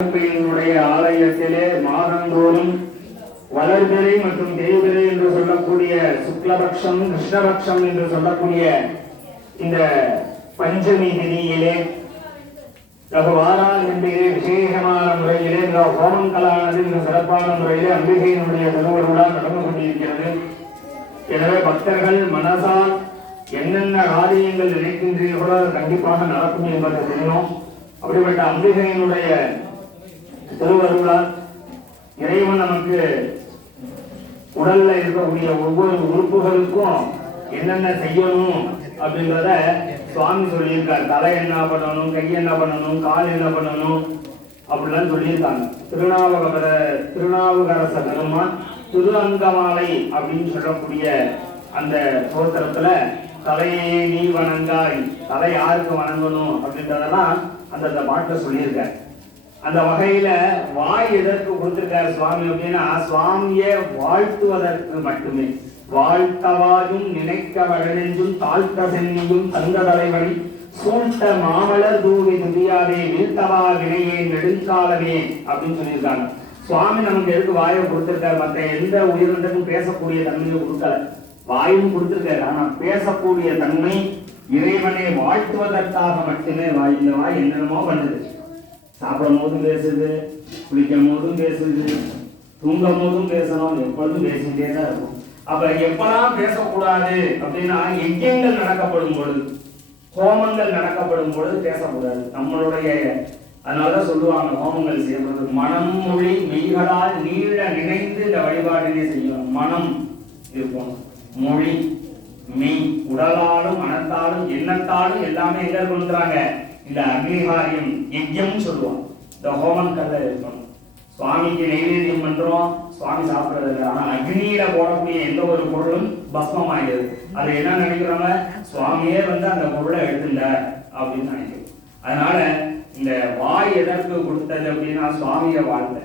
ஆலயத்திலே மாதந்தோறும் வளர்பிறை மற்றும் தேய்பிறை என்று சொல்லக்கூடிய சுக்லபக்ஷம் கிருஷ்ணபக்ஷம் என்று சொல்லக்கூடிய இந்த பஞ்சமி திதியிலே வாராந்திலே விசேஷமான முறையிலே இந்த ஹோமங்களானது இந்த சிறப்பான முறையிலே அம்பிகையினுடைய திருவருளால் நடந்து கொண்டிருக்கிறது. எனவே பக்தர்கள் மனசால் என்னென்ன காரியங்கள் நினைக்கின்றீர்களோ அது கண்டிப்பாக நடக்கும் என்பதை தெரியும். அப்படிப்பட்ட அம்பிகையினுடைய திருவருளால் இறைவன் நமக்கு உடல்ல இருக்கக்கூடிய ஒவ்வொரு உறுப்புகளுக்கும் என்னென்ன செய்யணும் அப்படின்றத சுவாமி சொல்லியிருக்காரு. தலை என்ன பண்ணணும், கை என்ன பண்ணணும், கால் என்ன பண்ணணும் அப்படிலாம் சொல்லியிருக்காங்க. திருநாவுக்கரச பெருமான் திரு அங்கமாலை அப்படின்னு சொல்லக்கூடிய அந்த சோத்திரத்துல தலையை நீ வணங்காய், தலை யாருக்கு வணங்கணும் அப்படின்றதெல்லாம் அந்த பாட்டில் சொல்லியிருக்காரு. அந்த வகையில வாய் எதற்கு கொடுத்திருக்காரு சுவாமி அப்படின்னா, சுவாமியை வாழ்த்துவதற்கு மட்டுமே. வாழ்த்தவாயும் நினைக்க வழனெஞ்சும் தாழ்த்த சென்னியும் தந்த தலைவனை சூழ்த்த மாமலர் தூவி துதியாவே வீழ்த்தவா வினையே நெடுங்காலமே அப்படின்னு சொல்லியிருக்காங்க. சுவாமி நமக்கு எதுக்கு வாயை கொடுத்திருக்காரு? மற்ற எந்த உயிரினத்துக்கும் பேசக்கூடிய தன்மையை கொடுக்கல, வாயும் கொடுத்திருக்காரு. ஆனா பேசக்கூடிய தன்மை இறைவனை வாழ்த்துவதற்காக மட்டுமே வாய். இந்த வாய் என்னென்னமோ பண்ணுது. சாப்பிடும் போதும் பேசுது, குளிக்கும் போதும் பேசுது, தூங்கும் போதும் பேசணும், எப்பொழுதும் பேசிட்டே தான் இருக்கும். அப்ப எப்பெல்லாம் பேசக்கூடாது அப்படின்னா, யஜ்ஞங்கள் நடக்கப்படும் பொழுது, ஹோமங்கள் நடக்கப்படும் பொழுது பேசக்கூடாது. நம்மளுடைய அதனாலதான் சொல்லுவாங்க, ஹோமங்கள் செய்யப்படுறது மனம் மொழி மெய்களால் நீள நினைந்து இந்த வழிபாட்டினை செய்யணும். மனம் இருக்கும், மொழி மெய், உடலாலும் மனத்தாலும் எண்ணத்தாலும் எல்லாமே எங்க கொடுக்குறாங்க? இந்த அக்னிகாரியம் யஜ்யம் சொல்லுவோம். இந்த ஹோமங்கள்ல இருக்கணும். சுவாமிக்கு நைவேத்தியம் பண்றோம், சுவாமி சாப்பிடுறது இல்லை. ஆனா அக்னியில போடக்கூடிய எந்த ஒரு பொருளும் பஸ்மம் ஆயிடுது. அதை என்ன நினைக்கிறோங்க? சுவாமியே அந்த பொருளை எடுத்துல அப்படின்னு நினைக்கிறோம். அதனால இந்த வாய் எதற்கு கொடுத்தது அப்படின்னா, சுவாமியை வாழ்த்த,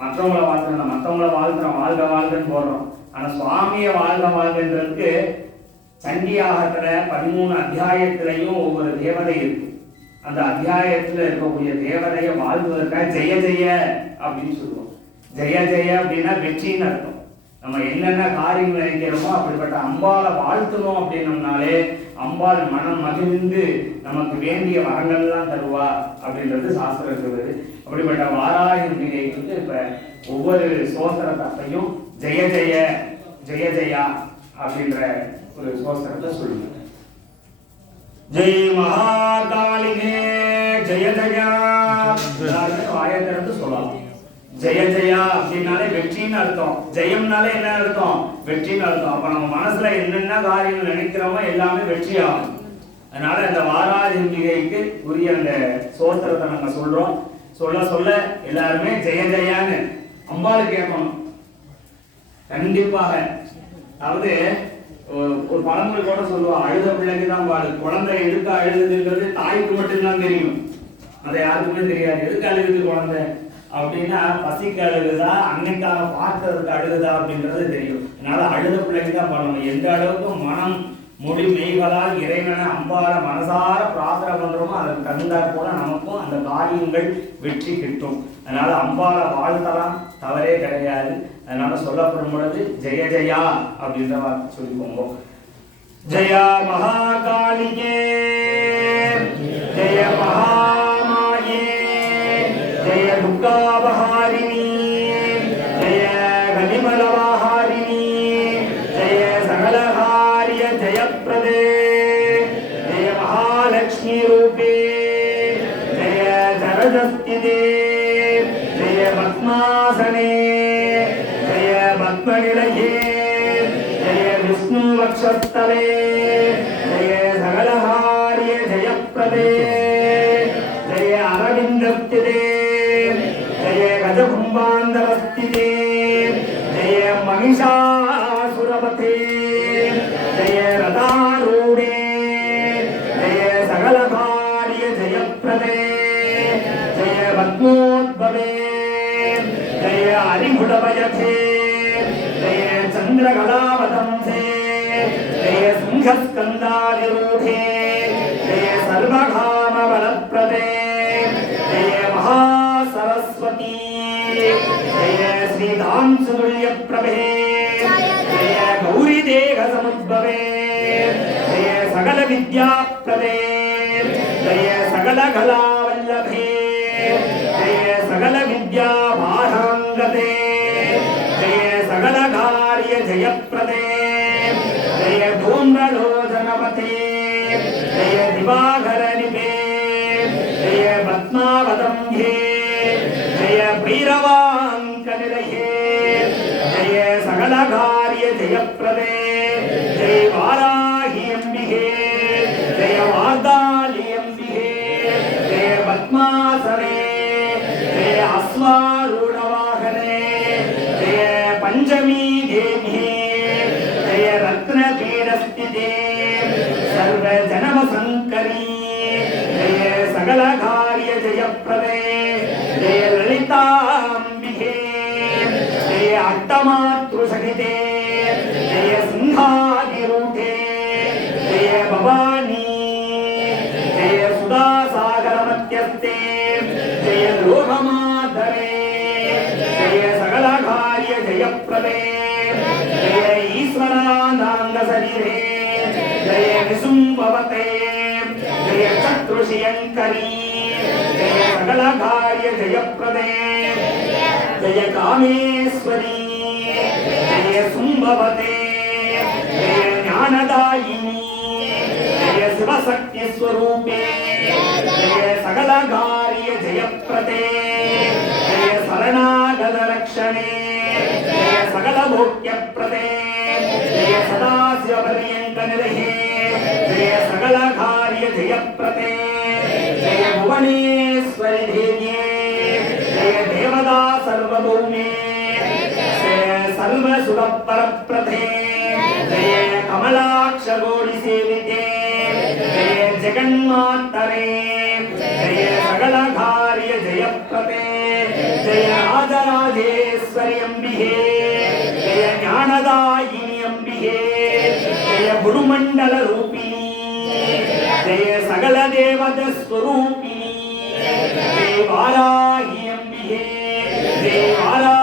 மற்றவங்களை வாழ்த்துறோம், மற்றவங்களை வாழ்த்துறோம், வாழ்க வாழ்கன்னு போடுறோம். ஆனா சுவாமியை வாழ்க வாழ்கன்றதுக்கு சண்டியாகத்துல 13 அத்தியாயத்திலையும் ஒவ்வொரு தேவதை இருக்கு. அந்த அத்தியாயத்துல இருக்கக்கூடிய தேவதையை வாழ்வதற்காக ஜெய ஜெய அப்படின்னு சொல்லுவோம். ஜெய ஜெய அப்படின்னா வெற்றின்னு அர்த்தம். நம்ம என்னென்ன காரியங்கள் நினைக்கிறோமோ அப்படிப்பட்ட அம்பாலை வாழ்த்தணும் அப்படின்னோம்னாலே அம்பாள் மனம் மகிழ்ந்து நமக்கு வேண்டிய வரங்கள்லாம் தருவா அப்படின்றது சாஸ்திரம் சொல்லுது. அப்படிப்பட்ட வாராயி இப்ப ஒவ்வொரு சோஸ்திரத்தையும் ஜெய ஜெய ஜெய ஜெயா அப்படின்ற ஒரு சோஸ்திரத்தை சொல்லுங்க. ஜெய் மகாகாளிகே ஜெய ஜெயா வாயத்திறந்து சொல்லலாம். ஜெய ஜெயா அப்படின்னாலே வெற்றின்னு அர்த்தம். ஜெயம்னாலே என்ன அர்த்தம்? வெற்றின்னு அர்த்தம். அப்ப நம்ம மனசுல என்னென்ன காரியங்கள் நினைக்கிறோமோ எல்லாமே வெற்றி ஆகும். அதனால இந்த வாராதிகைக்கு உரிய அந்த சோத்திரத்தை நம்ம சொல்றோம். சொல்ல சொல்ல எல்லாருமே ஜெய ஜெயான்னு அம்பாள் கேட்கணும் கண்டிப்பாக. அதாவது ஒரு பழமொழி கூட சொல்லுவா, அழுத பிள்ளைக்கு தான் பாடு. குழந்தை எதுக்கு அழுதுன்றது தாய்க்கு மட்டும்தான் தெரியும், அதை யாருக்குமே தெரியாது. எதுக்கு அழுகுது குழந்தை அப்படின்னா, பசிக்கு அழுகுதா, அன்னைக்காக பார்க்கறதுக்கு அழுகுதா அப்படின்றது தெரியும். அதனால அழுத பிள்ளைக்கு தான் பாடணும். எந்த அளவுக்கு மனம் மொழி மெய்களால் இறைவனை அம்பால மனசார பிரார்த்தனை பண்றோமோ அதற்கு தகுந்தாற் போல நமக்கும் அந்த காரியங்கள் வெற்றி கிட்டும். அதனால அம்பால வாழ்த்தலாம், தவறே கிடையாது. அதனால சொல்லப்படும் பொழுது ஜெய ஜெயா அப்படின்ற வார்த்தை சொல்லிக்கோங்க. ஜெயா மகாகாளிகே ஜெய மகாமாயே ஜெய துர்காபஹாரிணி ஜெய கலிமலவாஹாரிணி ஜெய சகலகாரிய ஜெயப்ரதே ஜெய மகாலட்சுமி ரூபே ஜெய ஜரதஸ்திதே ஜெய பத்மாசனே ஜெய பத்மநிலையே ஜெய விஷ்ணு வக்ஷஸ்தலே ஜெய சகலகாரிய ஜெயப்ரதே ஜெய அரவிந்தஸ்திதே ஜெய கஜகும்பாந்தரஸ்திதே ஜெய மகிஷாசுரபதே ஜெய ரதாரூடே ஜெய சகலகாரிய ஜெயப்ரதே ஜெய பத்மோத்பவே ஜெய அரிகுடவயதே ஜெய சந்திரகலாவதம்சே ஜெய சிங்கஸ்கந்தாதிரூடே ஜெய சர்வகாமவலப்ரதே ஜெய மகா सरस्वती जय श्रीधांसुतुल्य प्रभे जय गौरी देह समुद्भवे जय सकल विद्या प्रदे जय सकल कला वल्लभे जय सकल विद्या भारांगते जय सकल कार्य जय प्रदे जय धूम्रलोचनपते जय दिवाकर निभे जय पद्मावतंभे जय भैरवांकनिलये जय सकल कार्य जय प्रदे जय वाराहि अंबिके जय वार्दाली अंबिके जय पद्मासने जय अश्वारूढ़वाहने जय पंचमी देवी जय रत्नपीठस्थिते सर्वजनमशंकरी जय सकल कार्य जय प्रदे जय ललितांबिके जय अष्टमातृसहिते जय सिंहादिरूढे जय भवानी जय सुधासागरमध्यस्थे जय लोकमातरे जय सकल कार्य जय प्रदे जय ईश्वरानंदशरीरे जय निसुम्भवते जय चतुर्षियंकरी जय सकल कार्य जय प्रदे जय कामेश्वरी जय सुम्भवते जय ज्ञानदायिनी जय शिवशक्ति स्वरूपे जय सकल कार्य जय प्रदे जय शरणागत रक्षणे जय सकल भोग्य प्रदे जय सदाशिव पर्यंत निलये जय सकल कार्य जय प्रदे जय भुवनेश्वरी देवी जय देवता सर्वभौमे जय सर्वसुख परप्रदे जय कमलाक्ष गौरी सेविते जय जगन्मातरे जय सकल कार्य जय प्रदे जय राजराजेश्वरी अंबिके जय ज्ञानदायिनी अंबिके जय गुरुमंडल रूपिणी जय सकल देवत स्वरूपिणी जय वाराहि अंबिके जय वारा